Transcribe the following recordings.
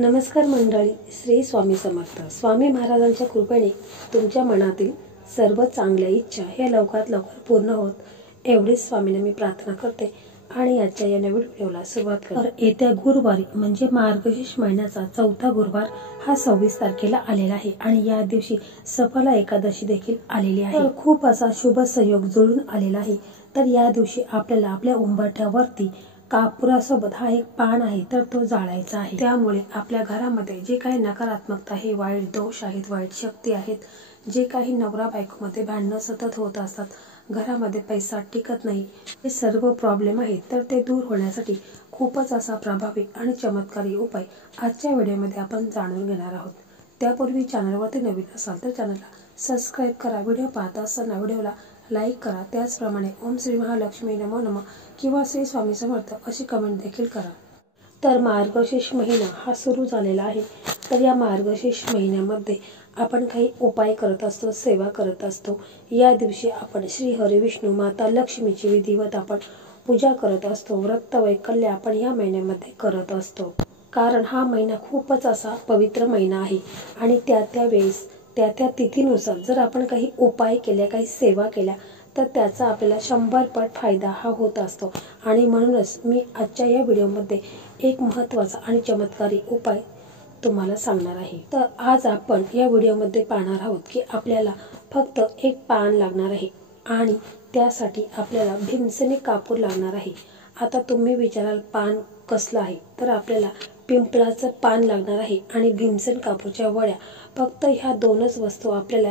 नमस्कार मंडळी, श्री स्वामी समर्थ. स्वामी महाराजांच्या कृपेने तुमच्या मनातील सर्व चांगल्या इच्छा ह्या लवकरात लवकर पूर्ण होत एवढीच स्वामीने मी प्रार्थना करते आणि आजच्या या नवीन व्हिडिओला सुरुवात करते. येत्या गुरुवारी म्हणजे मार्गशीर्ष महिन्याचा चौथा गुरुवार हा 26 तारखेला आलेला आहे आणि या दिवशी सफला एकादशी देखील आलेली आहे. खूप असा शुभ संयोग जुळून आलेला आहे. तर या दिवशी आपल्याला आपल्या उंबरठ्यावरती कापुरासोबत हा एक पान आहे तर तो जाळायचा आहे. त्यामुळे आपल्या घरामध्ये जे काही नकारात्मकता आहे, वाईट दोष आहेत, वाईट शक्ती आहेत, जे काही नवरा बायकोमध्ये भांडणं सतत होत असतात, घरामध्ये पैसा टिकत नाही, हे सर्व प्रॉब्लेम आहेत तर ते दूर होण्यासाठी खूपच असा प्रभावी आणि चमत्कारी उपाय आजच्या व्हिडिओमध्ये आपण जाणून घेणार आहोत. त्यापूर्वी चॅनलवरती नवीन असाल तर चॅनलला सबस्क्राईब करा. व्हिडिओ पाहता असताना व्हिडिओला लाईक करा. त्याचप्रमाणे ओम श्री महालक्ष्मी नमो नमः किंवा श्री स्वामी समर्थ अशी कमेंट देखील करा. तर मार्गशीर्ष महिना हा सुरू झालेला आहे. तर या मार्गशीर्ष महिन्यामध्ये आपण काही उपाय करत असतो, सेवा करत असतो. या दिवशी आपण श्री हरी विष्णू माता लक्ष्मीची विधिवत आपण पूजा करत असतो. व्रत वैकल्य आपण या महिन्यामध्ये करत असतो. कारण हा महिना खूपच असा पवित्र महिना आहे आणि त्या वेळेस त्या तिथीनुसार जर आपण काही उपाय केल्या, काही सेवा केल्या तर त्याचा आपल्याला 100 पट फायदा हा होत असतो. आणि म्हणूनच मी आजच्या या व्हिडिओमध्ये एक महत्त्वाचा आणि चमत्कारी उपाय तुम्हाला सांगणार आहे. तर आज आपण या व्हिडिओमध्ये पाहणार आहोत की आपल्याला फक्त एक पान लागणार आहे आणि त्यासाठी आपल्याला भीमसेनी कापूर लागणार आहे. आता तुम्ही विचाराल पान कसलं आहे, तर आपल्याला पिंपळाचं पान लागणार आहे आणि भीमसेन कापूरच्या वड्या. फक्त ह्या दोनच वस्तू आपल्याला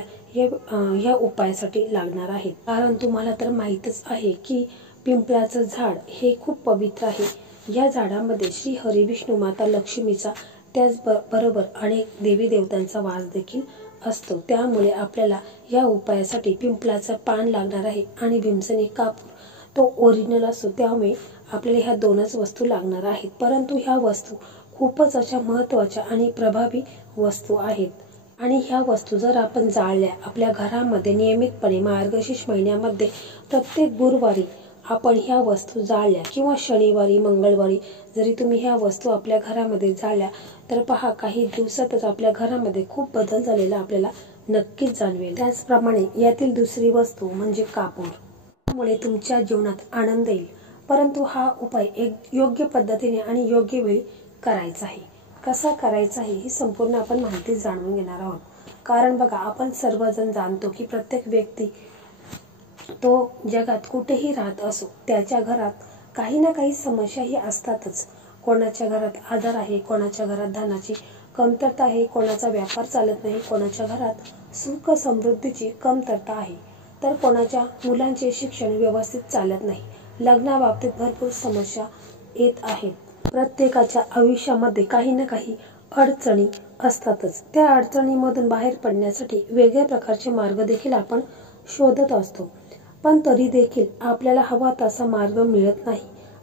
या उपायासाठी लागणार आहेत. कारण तुम्हाला तर माहीतच आहे की पिंपळाचं झाड हे खूप पवित्र आहे. या झाडामध्ये श्री हरी विष्णू माता लक्ष्मीचा त्याचबरोबर अनेक देवी देवतांचा वास देखील असतो. त्यामुळे आपल्याला या उपायासाठी पिंपळाचं पान लागणार आहे आणि भीमसेनी कापूर तो ओरिजिनल असतो. त्यामुळे आपल्याला ह्या दोनच वस्तू लागणार आहेत. परंतु ह्या वस्तू खूपच अशा महत्त्वाच्या आणि प्रभावी वस्तू आहेत आणि ह्या वस्तू जर आपण जाळल्या आपल्या घरामध्ये नियमितपणे मार्गशीर्ष महिन्यामध्ये प्रत्येक गुरुवारी आपण ह्या वस्तू जाळल्या किंवा शनिवारी मंगळवारी जरी तुम्ही ह्या वस्तू आपल्या घरामध्ये जाळल्या तर पहा काही दिवसातच आपल्या घरामध्ये खूप बदल झालेला आपल्याला नक्कीच जाणवेल. त्याचप्रमाणे यातील दुसरी वस्तू म्हणजे कापूर. त्यामुळे तुमच्या जीवनात आनंद येईल. परंतु हा उपाय एक योग्य पद्धतीने आणि योग्य वेळी करायचा आहे. कसा करायचा आहे ही संपूर्ण आपण माहिती जाणून घेणार आहोत. कारण बघा, आपण सर्वजण जाणतो की प्रत्येक व्यक्ती तो जगात कुठेही राहत असो त्याच्या घरात काही ना काही समस्या ही असतातच. कोणाच्या घरात आजार आहे, कोणाच्या घरात धनाची कमतरता आहे, कोणाचा व्यापार चालत नाही, कोणाच्या घरात सुख समृद्धीची कमतरता आहे, तर कोणाच्या मुलांचे शिक्षण व्यवस्थित चालत नाही, लग्नाबाबतीत भरपूर समस्या येत आहेत. प्रत्येकाच्या आयुष्यामध्ये काही ना काही अडचणी असतातच. त्या अडचणीमधून बाहेर पडण्यासाठी वेगळ्या प्रकारचे मार्ग देखील आपण शोधत असतो. पण तरी देखील आपल्याला हवा तसा मार्ग मिळत नाही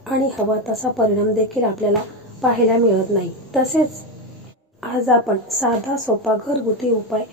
आणि हवा तसा परिणाम देखील आपल्याला पाहायला मिळत नाही. तसेच आज आपण साधा सोपा घरगुती उपाय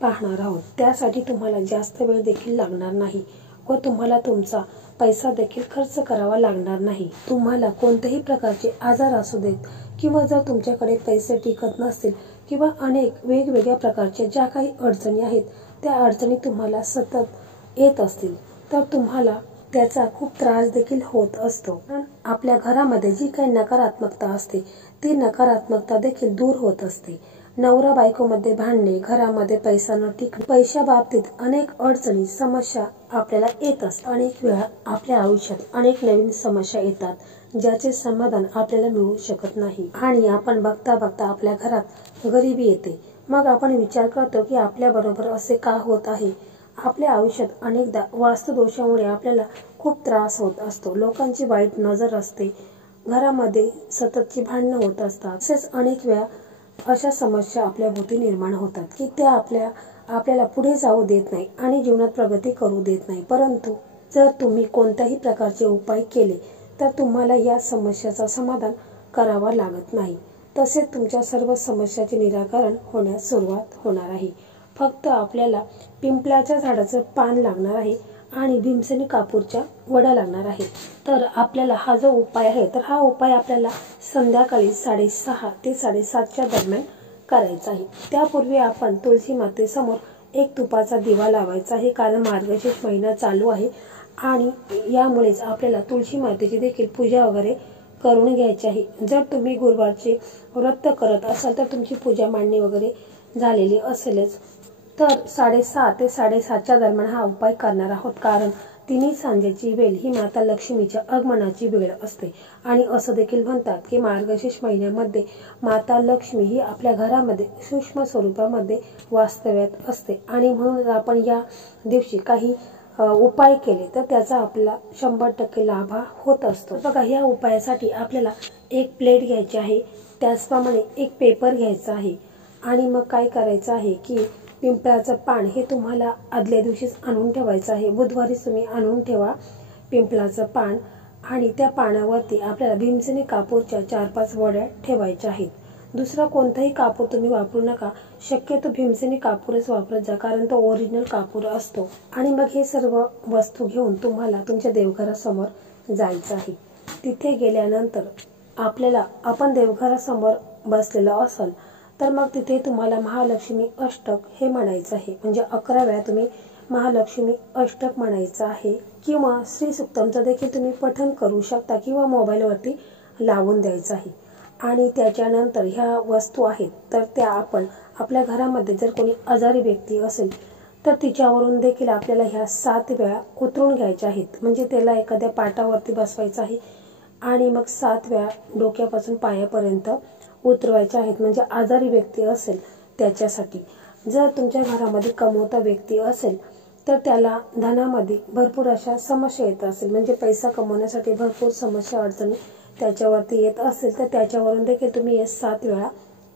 पाहणार आहोत. त्यासाठी तुम्हाला जास्त वेळ देखील लागणार नाही व तुम्हाला तुमचा पैसा देखील खर्च करावा लागणार नाही. तुम्हाला कोणत्याही प्रकारचे आजार असू देत किंवा जर तुमच्याकडे पैसे टिकत नसतील किंवा अनेक वेगवेगळ्या प्रकारच्या ज्या काही अडचणी आहेत त्या अडचणी तुम्हाला सतत येत असतील तर तुम्हाला त्याचा खूप त्रास देखील होत असतो. कारण आपल्या घरामध्ये जी काही नकारात्मकता असते ती नकारात्मकता देखील दूर होत असते. नवरा बायकोमध्ये भांडणे, घरामध्ये पैसा न टिकणे, पैशा बाबतीत अनेक अडचणी समस्या आपल्याला येत असतात. अनेक वेळा आपल्या आयुष्यात अनेक नवीन समस्या येतात ज्याचे समाधान आपल्याला मिळू शकत नाही आणि आपण बघता बघता आपल्या घरात गरिबी येते. मग आपण विचार करतो की आपल्या बरोबर असे का होत आहे. आपल्या आयुष्यात अनेकदा वास्तुदोषामुळे आपल्याला खूप त्रास होत असतो. लोकांची वाईट नजर असते, घरामध्ये सततची भांडणं होत असतात. तसेच अनेक वेळा अशा समस्या आपल्या भोवती निर्माण होतात की त्या आपल्याला पुढे जाऊ देत नाही आणि जीवनात प्रगती करू देत नाही. परंतु जर तुम्ही कोणत्याही प्रकारचे उपाय केले तर तुम्हाला या समस्याचा समाधान करावा लागत नाही. तसेच तुमच्या सर्व समस्याचे निराकरण होण्यास सुरुवात होणार आहे. फक्त आपल्याला पिंपळाच्या झाडाचं पान लागणार आहे आणि भीमसेनी कापूरच्या वड्या लागणार आहेत। तर आपल्याला हा जो उपाय आहे तर हा उपाय आपल्याला संध्याकाळी 6:30 ते 7:30च्या दरम्यान करायचा आहे। त्यापूर्वी आपण तुळशी मातेसमोर एक तुपाचा दिवा लावायचा आहे, कारण मार्गशीर्ष महिना चालू आहे आणि यामुळेच आपल्याला तुळशी मातेची देखील पूजा वगैरे करून घ्यायची आहे। जर तुम्ही गुरुवारचे व्रत करत असाल तर तुमची पूजा मांडणी वगैरे झालेली असेलच। तर 6:30 ते 7:30च्या दरम्यान हा उपाय करणार आहोत, कारण तिन्ही सांजेची वेळ ही माता लक्ष्मीच्या आगमनाची वेळ असते आणि असं देखील म्हणतात की मार्गशीर्ष महिन्यामध्ये माता लक्ष्मी ही आपल्या घरामध्ये सूक्ष्म स्वरूपामध्ये वास्तव्यात असते आणि म्हणून आपण या दिवशी काही उपाय केले तर त्याचा आपला 100% लाभ होत असतो। बघा, या उपायासाठी आपल्याला एक प्लेट घ्यायची आहे, त्याचप्रमाणे एक पेपर घ्यायचा आहे आणि मग काय करायचं आहे की पिंपळाचं पान हे तुम्हाला आदल्या दिवशीच आणून ठेवायचं आहे। बुधवारीच तुम्ही आणून ठेवा पिंपळाचं पान आणि त्या पानावरती आपल्याला भीमसेनी कापूरच्या 4-5 वड्या ठेवायच्या आहेत। दुसरा कोणताही कापूर तुम्ही वापरू नका, शक्यतो भीमसेनी कापूरच वापरत जा, कारण तो ओरिजिनल कापूर असतो। आणि मग हे सर्व वस्तू घेऊन तुम्हाला तुमच्या देवघरासमोर जायचं आहे। तिथे गेल्यानंतर आपल्याला आपण देवघरासमोर बसलेलो असाल तर मग तिथे तुम्हाला महालक्ष्मी अष्टक हे म्हणायचं आहे, म्हणजे 11 वेळा तुम्ही महालक्ष्मी अष्टक म्हणायचं आहे किंवा श्री सुक्तमचं देखील तुम्ही पठण करू शकता किंवा मोबाईलवरती लावून द्यायचं आहे। आणि त्याच्यानंतर ह्या वस्तू आहेत तर त्या आपण आपल्या घरामध्ये जर कोणी आजारी व्यक्ती असेल तर तिच्यावरून देखील आपल्याला ह्या 7 वेळा उतरून घ्यायच्या आहेत, म्हणजे त्याला एखाद्या पाटावरती बसवायचं आहे आणि मग 7 वेळा डोक्यापासून पायापर्यंत उतरवायचे आहेत, म्हणजे आजारी व्यक्ती असेल त्याच्यासाठी। जर तुमच्या घरामध्ये कमवता व्यक्ती असेल तर त्याला धनामध्ये भरपूर अशा समस्या येत असेल, म्हणजे पैसा कमवण्यासाठी भरपूर समस्या अडचणी त्याच्यावरती येत असेल तर त्याच्यावरून देखील तुम्ही हे 7 वेळा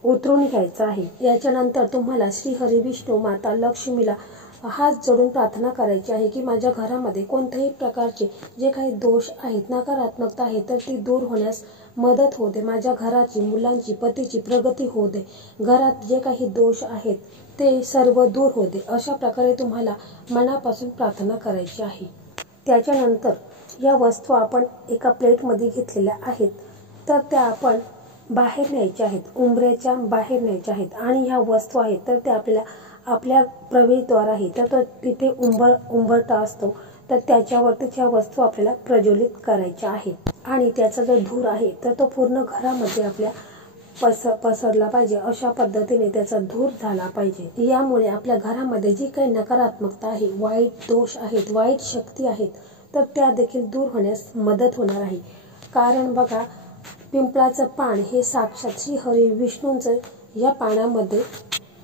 उतरून घ्यायचं आहे। याच्यानंतर तुम्हाला श्री हरी विष्णू माता लक्ष्मीला हात जोडून प्रार्थना करायची आहे की माझ्या घरामध्ये कोणत्याही प्रकारचे जे काही दोष आहेत, नकारात्मकता आहे तर ती दूर होण्यास मदत होऊ दे, माझ्या घराची, मुलांची, पतीची प्रगती होऊ दे, घरात जे काही दोष आहेत ते सर्व दूर होऊ दे, अशा प्रकारे तुम्हाला मनापासून प्रार्थना करायची आहे। त्याच्यानंतर या वस्तू आपण एका प्लेटमध्ये घेतलेल्या आहेत तर त्या आपण बाहेर न्यायच्या आहेत, उंबऱ्याच्या बाहेर न्यायच्या आहेत आणि ह्या वस्तू आहेत तर त्या आपल्याला आपल्या प्रवेशद्वार आहे तर तो तिथे उंबरटा असतो तर त्याच्यावरती ह्या वस्तू आपल्याला प्रज्वलित करायच्या आहेत आणि त्याचा जो धूर आहे तर तो पूर्ण घरामध्ये आपल्या पसरला पाहिजे, अशा पद्धतीने त्याचा धूर झाला पाहिजे। यामुळे आपल्या घरामध्ये जी काही नकारात्मकता आहे, वाईट दोष आहेत, वाईट शक्ती आहेत तर त्या देखील दूर होण्यास मदत होणार आहे। कारण बघा, पिंपळाचं पान हे साक्षात श्री हरी विष्णूंचं या पानामध्ये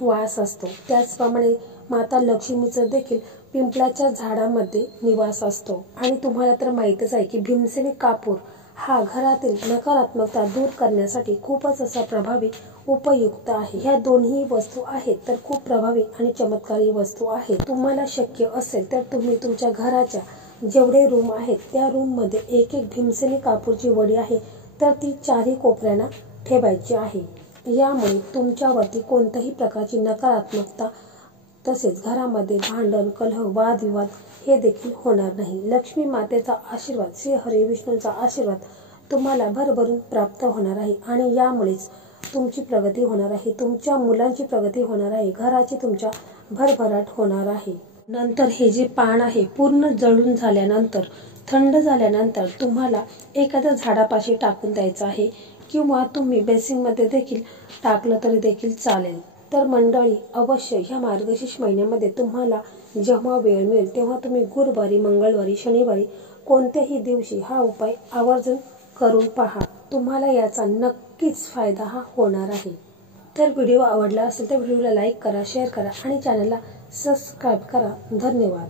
वास असतो, त्याचप्रमाणे माता लक्ष्मीचं देखील पिंपळाच्या झाडामध्ये निवास असतो। आणि तुम्हाला तर माहीतच आहे की भीमसेनी कापूर हा घरातील नकारात्मकता दूर करण्यासाठी खूपच असा प्रभावी उपयुक्त आहे। ह्या दोन्ही वस्तू आहेत तर खूप प्रभावी आणि चमत्कारी वस्तू आहेत। तुम्हाला शक्य असेल तर तुम्ही तुमच्या घराच्या जेवढे रूम आहेत त्या रूम मध्ये एक भीमसेनी कापूरची वडी आहे तर ती 4ही कोपऱ्यांना ठेवायची आहे। यामुळे तुमच्यावरती कोणत्याही प्रकारची नकारात्मकता तसेच घरामध्ये भांडण, कलह, वादविवाद हे देखील होणार नाही। लक्ष्मी मातेचा आशीर्वाद, श्री हरी विष्णूंचा आशीर्वाद तुम्हाला भरभरून प्राप्त होणार आहे आणि यामुळेच तुमची प्रगती होणार आहे, तुमच्या मुलांची प्रगती होणार आहे, घराची तुमच्या भरभराट होणार आहे। नंतर हे जे पान आहे पूर्ण जळून झाल्यानंतर, थंड झाल्यानंतर तुम्हाला एखाद्या झाडापाशी टाकून द्यायचं आहे किंवा तुम्ही बेसिनमध्ये देखील टाकलं तरी देखील चालेल। तर मंडळी, अवश्य ह्या मार्गशीर्ष महिन्यामध्ये तुम्हाला जेव्हा वेळ मिळेल तेव्हा तुम्ही गुरुवारी, मंगळवारी, शनिवारी कोणत्याही दिवशी हा उपाय आवर्जून करून पहा, तुम्हाला याचा नक्कीच फायदा होणार आहे। तर व्हिडिओ आवडला असेल तर व्हिडिओला लाईक करा, शेअर करा आणि चॅनलला सबस्क्राईब करा। धन्यवाद।